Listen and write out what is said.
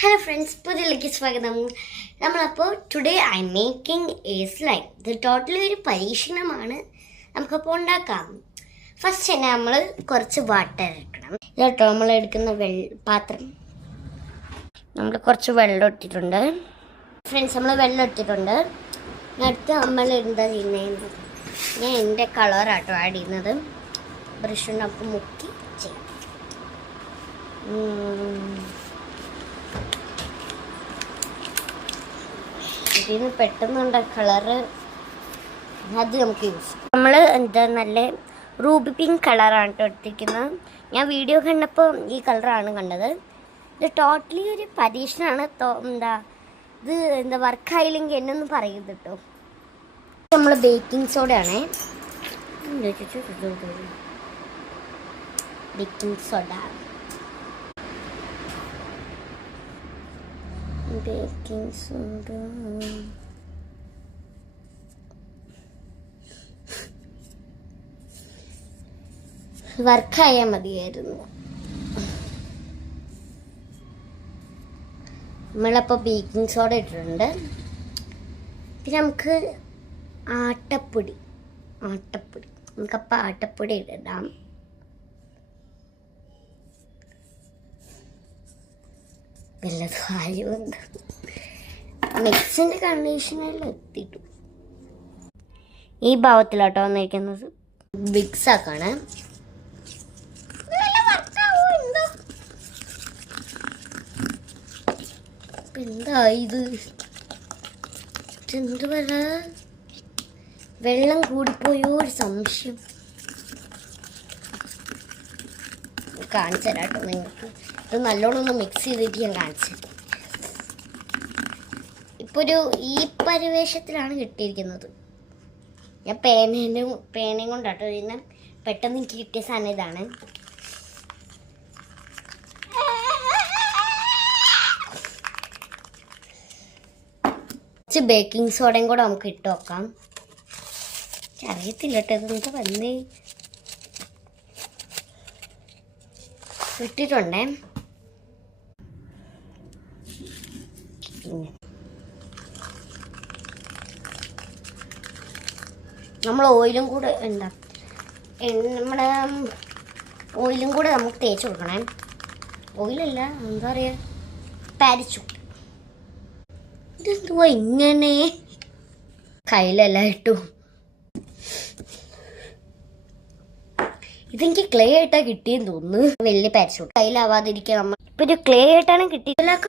Hello friends, പുതിയതിലേക്ക് സ്വാഗതം. നമ്മളപ്പോൾ today I M making A slime. ഇത് ടോട്ടലി ഒരു പരീക്ഷണമാണ്. നമുക്കപ്പോൾ ഉണ്ടാക്കാം. ഫസ്റ്റ് തന്നെ നമ്മൾ കുറച്ച് വാട്ടർ എടുക്കണം. ഇതോട്ടോ നമ്മൾ എടുക്കുന്ന പാത്രം നമ്മൾ കുറച്ച് വെള്ളം ഇട്ടിട്ടുണ്ട്. ഫ്രണ്ട്സ്, നമ്മൾ വെള്ളം ഇട്ടിട്ടുണ്ട്. അടുത്ത് നമ്മൾ എന്താ ചെയ്യുന്നത്, ഞാൻ എൻ്റെ കളറാട്ടോ ആഡ് ചെയ്യുന്നത്. ബ്രഷിനൊപ്പം മുക്കി ചെയ്യാം. ഇതിന് പെട്ടെന്നുണ്ട കളറ്, അത് നമുക്ക് യൂസ് ചെയ്യാം. നമ്മൾ എന്താ നല്ല റൂബി പിങ്ക് കളറാണ് കേട്ടോ എടുത്തിരിക്കുന്നത്. ഞാൻ വീഡിയോ കണ്ടപ്പോൾ ഈ കളറാണ് കണ്ടത്. ഇത് ടോട്ടലി ഒരു പരീക്ഷണമാണ്. ഇത് വർക്കായില്ലെങ്കിൽ എന്നെ ഒന്ന് പറയുന്നത് കേട്ടോ. നമ്മൾ ബേക്കിംഗ് സോഡയാണേ, ബേക്കിംഗ് സോഡ വർക്കായാൽ മതിയായിരുന്നു. നമ്മളപ്പോൾ ബേക്കിംഗ് സോഡ ഇട്ടിട്ടുണ്ട്. പിന്നെ നമുക്ക് ആട്ടപ്പൊടി നമുക്കപ്പോൾ ആട്ടപ്പൊടി ഇടാം. വല്ലതും കാര്യമുണ്ട്. മിക്സിൻ്റെ കണ്ടീഷനിൽ എത്തിയിട്ടു ഈ ഭാവത്തിലാട്ടോ വന്നിരിക്കുന്നത്. മിക്സ് ആക്കാണ്. എന്താ ഇത്, എന്ത് പറയാ, വെള്ളം കൂടിപ്പോയോ ഒരു സംശയം. കാണിച്ചു തരാട്ടോ നിങ്ങൾക്ക്. ഇത് നല്ലോണം ഒന്ന് മിക്സ് ചെയ്തിട്ട് ഞാൻ കാണിച്ചു. ഇപ്പോൾ ഈ പരിവേഷത്തിലാണ് കിട്ടിയിരിക്കുന്നത്. ഞാൻ പേനയും കൊണ്ടാട്ടോ ഇതിന് പെട്ടെന്ന് എനിക്ക് കിട്ടിയ സാധനം ഇതാണ്. കുറച്ച് ബേക്കിംഗ് സോഡയും കൂടെ നമുക്ക് ഇട്ട് വെക്കാം. അറിയത്തില്ല കേട്ടോ ഇതെന്താ വന്നേ. ഇട്ടിട്ടുണ്ടേ. നമ്മൾ ഓയിലും കൂടെ നമ്മുടെ ഓയിലും കൂടെ നമുക്ക് തേച്ച് കൊടുക്കണേ. ഓയിലല്ല, എന്താ പറയുക, പാരച്യൂട്ട്. ഇതെന്തുവാ ഇങ്ങനെ കയ്യിലെല്ലാം ഇട്ടു. ഇതെനിക്ക് ക്ലേ ആയിട്ടാണ് കിട്ടിയെന്ന് തോന്നുന്നു. വലിയ പാരച്യൂട്ട് കയ്യിലാവാതിരിക്കുക. നമ്മൾ ഇപ്പൊ ഒരു ക്ലേ ആയിട്ടാണ് കിട്ടിയത്.